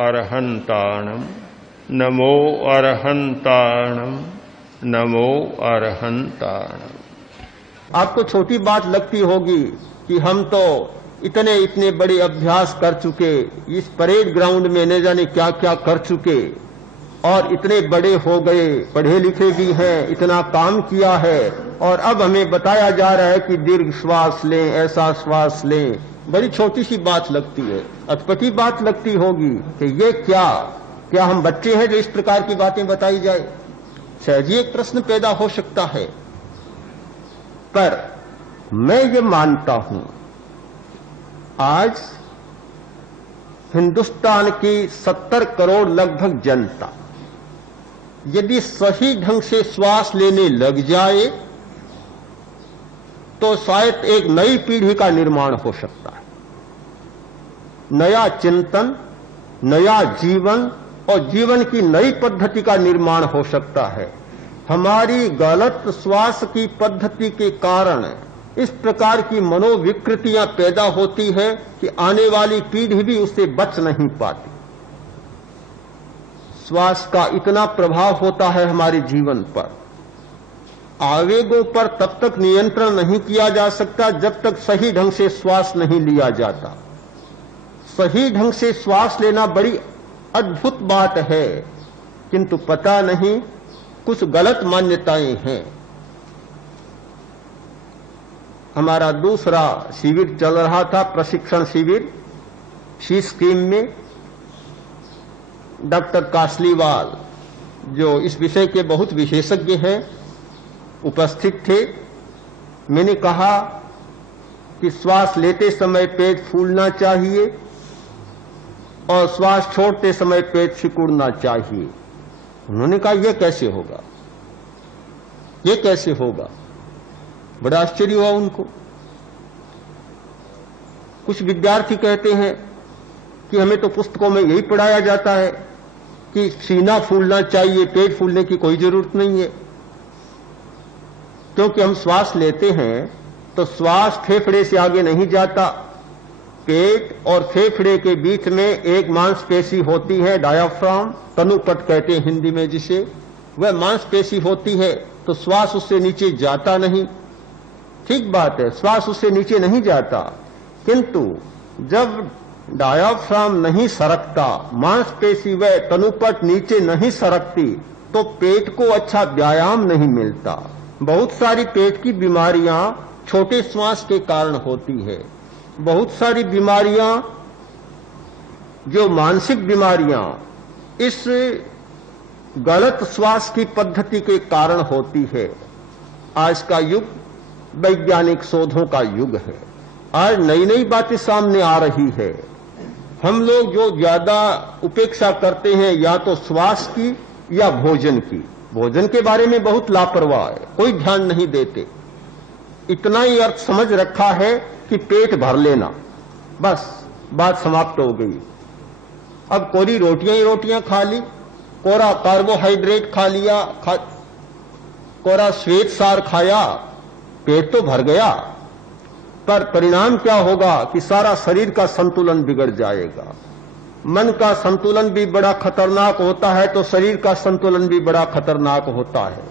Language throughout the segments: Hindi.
अरहन्ताणं नमो अरहन्ताणं नमो अरहन्ताणं। आपको छोटी बात लगती होगी कि हम तो इतने इतने बड़े अभ्यास कर चुके, इस परेड ग्राउंड में न जाने क्या क्या कर चुके और इतने बड़े हो गए, पढ़े लिखे भी हैं, इतना काम किया है और अब हमें बताया जा रहा है कि दीर्घ श्वास लें, ऐसा श्वास लें। बड़ी छोटी सी बात लगती है, अटपटी बात लगती होगी कि ये क्या हम बच्चे हैं जो इस प्रकार की बातें बताई जाए? शायद ये एक प्रश्न पैदा हो सकता है, पर मैं ये मानता हूं आज हिंदुस्तान की 70 करोड़ लगभग जनता यदि सही ढंग से श्वास लेने लग जाए तो शायद एक नई पीढ़ी का निर्माण हो सकता है। नया चिंतन, नया जीवन और जीवन की नई पद्धति का निर्माण हो सकता है। हमारी गलत श्वास की पद्धति के कारण इस प्रकार की मनोविकृतियां पैदा होती है कि आने वाली पीढ़ी भी उससे बच नहीं पाती। श्वास का इतना प्रभाव होता है हमारे जीवन पर, आवेगों पर तब तक नियंत्रण नहीं किया जा सकता जब तक सही ढंग से श्वास नहीं लिया जाता। सही ढंग से श्वास लेना बड़ी अद्भुत बात है, किंतु पता नहीं कुछ गलत मान्यताएं हैं। हमारा दूसरा शिविर चल रहा था, प्रशिक्षण शिविर, सी स्कीम में डॉक्टर कासलीवाल जो इस विषय के बहुत विशेषज्ञ हैं उपस्थित थे। मैंने कहा कि श्वास लेते समय पेट फूलना चाहिए और श्वास छोड़ते समय पेट सिकुड़ना चाहिए। उन्होंने कहा यह कैसे होगा, ये कैसे होगा? बड़ा आश्चर्य हुआ उनको। कुछ विद्यार्थी कहते हैं कि हमें तो पुस्तकों में यही पढ़ाया जाता है कि सीना फूलना चाहिए, पेट फूलने की कोई जरूरत नहीं है। क्योंकि हम श्वास लेते हैं तो श्वास फेफड़े से आगे नहीं जाता। पेट और फेफड़े के बीच में एक मांसपेशी होती है, डायाफ्राम, तनुपट कहते हैं हिंदी में जिसे, वह मांसपेशी होती है, तो श्वास उससे नीचे जाता नहीं। ठीक बात है, श्वास उससे नीचे नहीं जाता, किंतु जब डायाफ्राम नहीं सरकता, मांसपेशी व तनुपट नीचे नहीं सरकती, तो पेट को अच्छा व्यायाम नहीं मिलता। बहुत सारी पेट की बीमारियां छोटे श्वास के कारण होती है। बहुत सारी बीमारियां जो मानसिक बीमारियां इस गलत श्वास की पद्धति के कारण होती है। आज का युग वैज्ञानिक शोधों का युग है। आज नई नई बातें सामने आ रही है। हम लोग जो ज्यादा उपेक्षा करते हैं या तो श्वास की या भोजन की। भोजन के बारे में बहुत लापरवाह है, कोई ध्यान नहीं देते। इतना ही अर्थ समझ रखा है कि पेट भर लेना, बस बात समाप्त हो गई। अब कोरी रोटियां ही रोटियां खा ली, कोरा कार्बोहाइड्रेट खा लिया, कोरा श्वेत सार खाया, पेट तो भर गया, पर परिणाम क्या होगा कि सारा शरीर का संतुलन बिगड़ जाएगा। मन का संतुलन भी बड़ा खतरनाक होता है तो शरीर का संतुलन भी बड़ा खतरनाक होता है।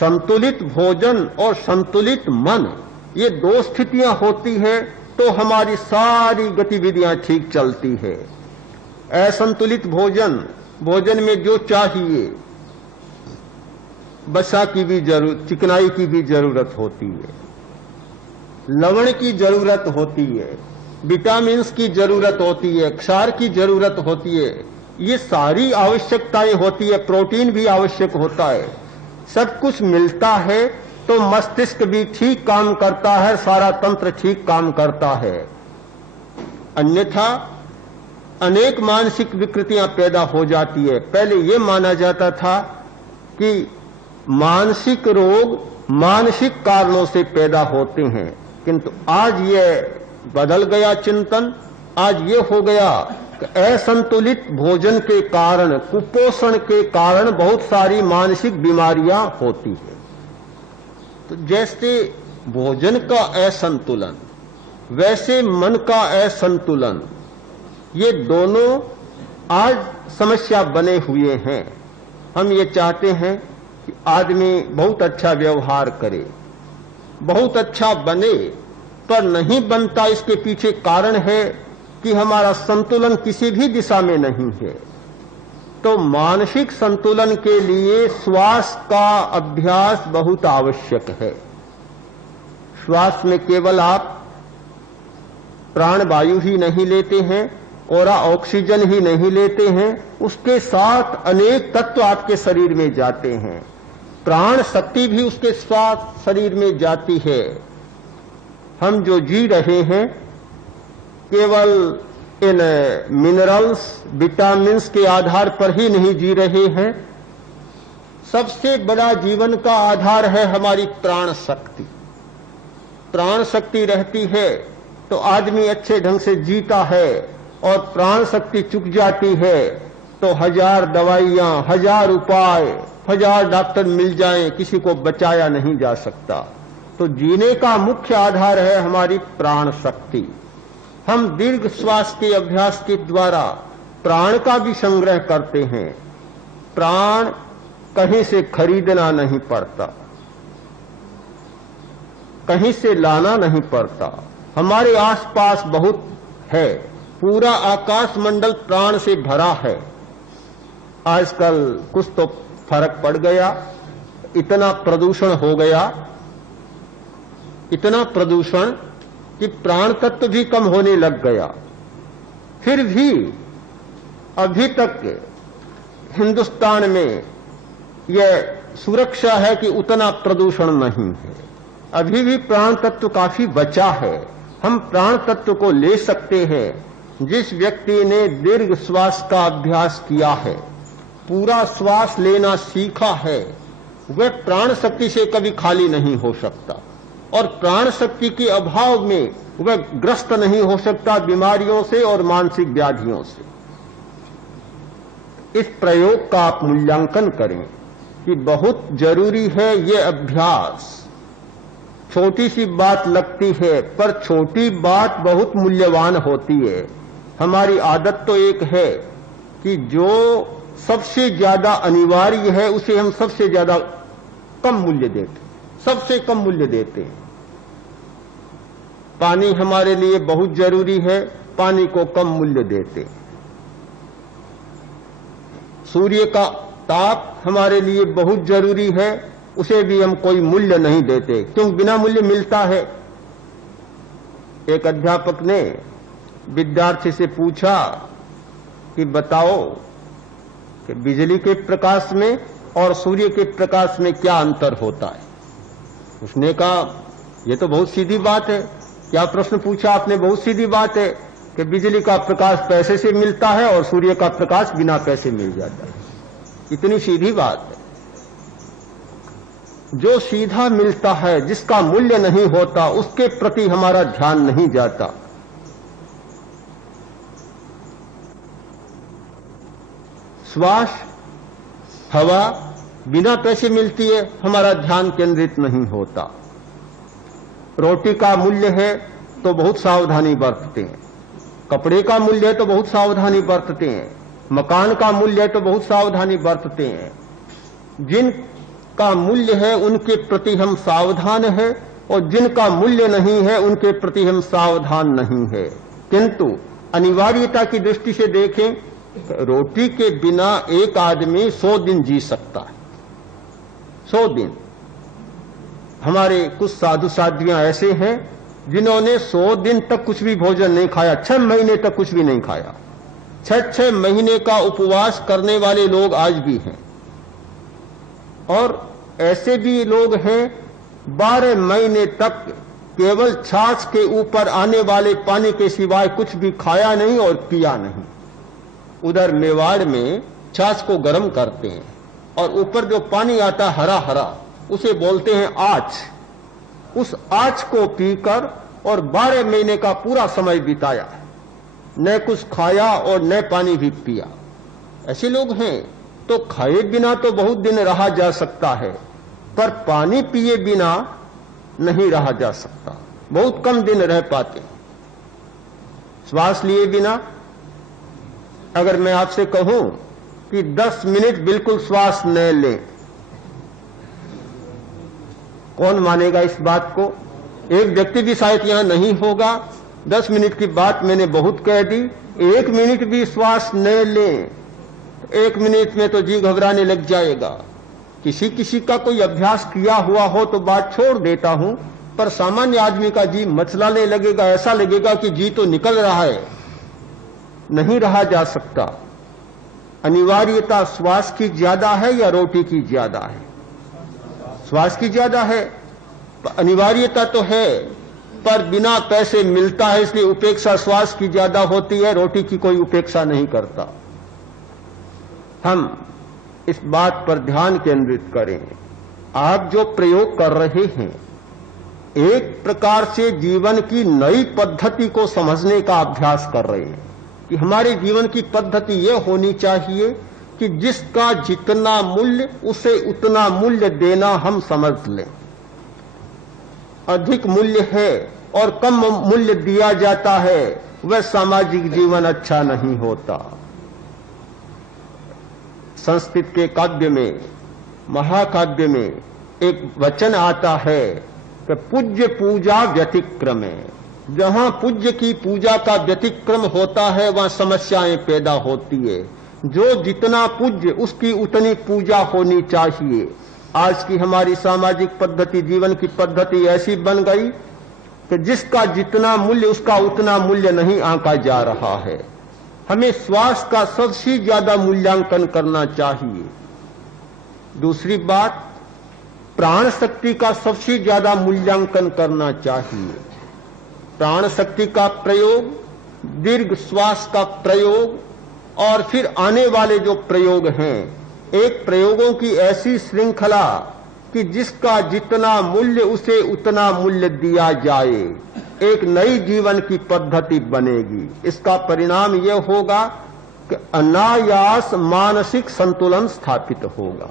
संतुलित भोजन और संतुलित मन, ये दो स्थितियां होती है तो हमारी सारी गतिविधियां ठीक चलती है। असंतुलित भोजन में जो चाहिए, वसा की भी जरूरत, चिकनाई की भी जरूरत होती है, लवण की जरूरत होती है, विटामिन्स की जरूरत होती है, क्षार की जरूरत होती है। ये सारी आवश्यकताएं होती है, प्रोटीन भी आवश्यक होता है। सब कुछ मिलता है तो मस्तिष्क भी ठीक काम करता है, सारा तंत्र ठीक काम करता है। अन्यथा अनेक मानसिक विकृतियां पैदा हो जाती है। पहले यह माना जाता था कि मानसिक रोग मानसिक कारणों से पैदा होते हैं, किंतु आज यह बदल गया चिंतन। आज ये हो गया कि असंतुलित भोजन के कारण, कुपोषण के कारण बहुत सारी मानसिक बीमारियां होती है। तो जैसे भोजन का असंतुलन, वैसे मन का असंतुलन, ये दोनों आज समस्या बने हुए हैं। हम ये चाहते हैं कि आदमी बहुत अच्छा व्यवहार करे, बहुत अच्छा बने, पर नहीं बनता। इसके पीछे कारण है कि हमारा संतुलन किसी भी दिशा में नहीं है। तो मानसिक संतुलन के लिए श्वास का अभ्यास बहुत आवश्यक है। श्वास में केवल आप प्राणवायु ही नहीं लेते हैं और ऑक्सीजन ही नहीं लेते हैं, उसके साथ अनेक तत्व आपके शरीर में जाते हैं। प्राण शक्ति भी उसके साथ शरीर में जाती है। हम जो जी रहे हैं केवल इन मिनरल्स, विटामिन्स के आधार पर ही नहीं जी रहे हैं। सबसे बड़ा जीवन का आधार है हमारी प्राण शक्ति। प्राण शक्ति रहती है तो आदमी अच्छे ढंग से जीता है, और प्राण शक्ति चुक जाती है तो 1000 दवाइयां, 1000 उपाय, 1000 डॉक्टर मिल जाएं, किसी को बचाया नहीं जा सकता। तो जीने का मुख्य आधार है हमारी प्राण शक्ति। हम दीर्घ श्वास के अभ्यास के द्वारा प्राण का भी संग्रह करते हैं। प्राण कहीं से खरीदना नहीं पड़ता, कहीं से लाना नहीं पड़ता। हमारे आसपास बहुत है, पूरा आकाश मंडल प्राण से भरा है। आजकल कुछ तो फर्क पड़ गया, इतना प्रदूषण हो गया, इतना प्रदूषण कि प्राण तत्व भी कम होने लग गया। फिर भी अभी तक हिंदुस्तान में यह सुरक्षा है कि उतना प्रदूषण नहीं है। अभी भी प्राण तत्व काफी बचा है। हम प्राण तत्व को ले सकते हैं। जिस व्यक्ति ने दीर्घ श्वास का अभ्यास किया है, पूरा श्वास लेना सीखा है, वह प्राण शक्ति से कभी खाली नहीं हो सकता, और प्राण शक्ति के अभाव में वह ग्रस्त नहीं हो सकता बीमारियों से और मानसिक व्याधियों से। इस प्रयोग का आप मूल्यांकन करें कि बहुत जरूरी है ये अभ्यास। छोटी सी बात लगती है, पर छोटी बात बहुत मूल्यवान होती है। हमारी आदत तो एक है कि जो सबसे ज्यादा अनिवार्य है उसे हम सबसे ज्यादा कम मूल्य देते, सबसे कम मूल्य देते हैं। पानी हमारे लिए बहुत जरूरी है, पानी को कम मूल्य देते। सूर्य का ताप हमारे लिए बहुत जरूरी है, उसे भी हम कोई मूल्य नहीं देते, क्योंकि बिना मूल्य मिलता है। एक अध्यापक ने विद्यार्थी से पूछा कि बताओ कि बिजली के प्रकाश में और सूर्य के प्रकाश में क्या अंतर होता है। उसने कहा यह तो बहुत सीधी बात है। क्या प्रश्न पूछा आपने? बहुत सीधी बात है कि बिजली का प्रकाश पैसे से मिलता है और सूर्य का प्रकाश बिना पैसे मिल जाता है। इतनी सीधी बात है। जो सीधा मिलता है, जिसका मूल्य नहीं होता, उसके प्रति हमारा ध्यान नहीं जाता। श्वास, हवा बिना पैसे मिलती है, हमारा ध्यान केंद्रित नहीं होता। रोटी का मूल्य है तो बहुत सावधानी बरतते हैं, कपड़े का मूल्य है तो बहुत सावधानी बरतते हैं, मकान का मूल्य है तो बहुत सावधानी बरतते हैं। जिनका मूल्य है उनके प्रति हम सावधान हैं, और जिनका मूल्य नहीं है उनके प्रति हम सावधान नहीं है। किंतु अनिवार्यता की दृष्टि से देखें, रोटी के बिना एक आदमी 100 दिन जी सकता है, 100 दिन। हमारे कुछ साधु साध्वियां ऐसे हैं जिन्होंने 100 दिन तक कुछ भी भोजन नहीं खाया, 6 महीने तक कुछ भी नहीं खाया। 6 महीने का उपवास करने वाले लोग आज भी हैं, और ऐसे भी लोग हैं 12 महीने तक केवल छाछ के ऊपर आने वाले पानी के सिवाय कुछ भी खाया नहीं और पिया नहीं। उधर मेवाड़ में छाछ को गर्म करते हैं और ऊपर जो पानी आता हरा हरा, उसे बोलते हैं आँच। उस आँच को पीकर और 12 महीने का पूरा समय बिताया, न कुछ खाया और न पानी भी पिया। ऐसे लोग हैं। तो खाए बिना तो बहुत दिन रहा जा सकता है, पर पानी पिए बिना नहीं रहा जा सकता, बहुत कम दिन रह पाते। श्वास लिए बिना अगर मैं आपसे कहूं कि 10 मिनट बिल्कुल श्वास न लें, कौन मानेगा इस बात को? एक व्यक्ति भी शायद यहां नहीं होगा। 10 मिनट की बात मैंने बहुत कह दी। 1 मिनट भी श्वास न लें, 1 मिनट में तो जी घबराने लग जाएगा। किसी किसी का कोई अभ्यास किया हुआ हो तो बात छोड़ देता हूं, पर सामान्य आदमी का जी मचलाने लगेगा, ऐसा लगेगा कि जी तो निकल रहा है, नहीं रहा जा सकता। अनिवार्यता श्वास की ज्यादा है या रोटी की ज्यादा है? श्वास की ज्यादा है। अनिवार्यता तो है, पर बिना पैसे मिलता है, इसलिए उपेक्षा श्वास की ज्यादा होती है, रोटी की कोई उपेक्षा नहीं करता। हम इस बात पर ध्यान केंद्रित करें। आप जो प्रयोग कर रहे हैं, एक प्रकार से जीवन की नई पद्धति को समझने का अभ्यास कर रहे हैं कि हमारे जीवन की पद्धति यह होनी चाहिए कि जिसका जितना मूल्य उसे उतना मूल्य देना हम समझ लें। अधिक मूल्य है और कम मूल्य दिया जाता है, वह सामाजिक जीवन अच्छा नहीं होता। संस्कृत के काव्य में, महाकाव्य में एक वचन आता है कि पूज्य पूजा व्यतिक्रमे। जहां पूज्य की पूजा का व्यतिक्रम होता है वहां समस्याएं पैदा होती है। जो जितना पूज्य उसकी उतनी पूजा होनी चाहिए। आज की हमारी सामाजिक पद्धति, जीवन की पद्धति ऐसी बन गई कि जिसका जितना मूल्य उसका उतना मूल्य नहीं आंका जा रहा है। हमें श्वास का सबसे ज्यादा मूल्यांकन करना चाहिए। दूसरी बात, प्राण शक्ति का सबसे ज्यादा मूल्यांकन करना चाहिए। प्राण शक्ति का प्रयोग, दीर्घ श्वास का प्रयोग और फिर आने वाले जो प्रयोग हैं, एक प्रयोगों की ऐसी श्रृंखला कि जिसका जितना मूल्य उसे उतना मूल्य दिया जाए, एक नई जीवन की पद्धति बनेगी। इसका परिणाम यह होगा कि अनायास मानसिक संतुलन स्थापित होगा।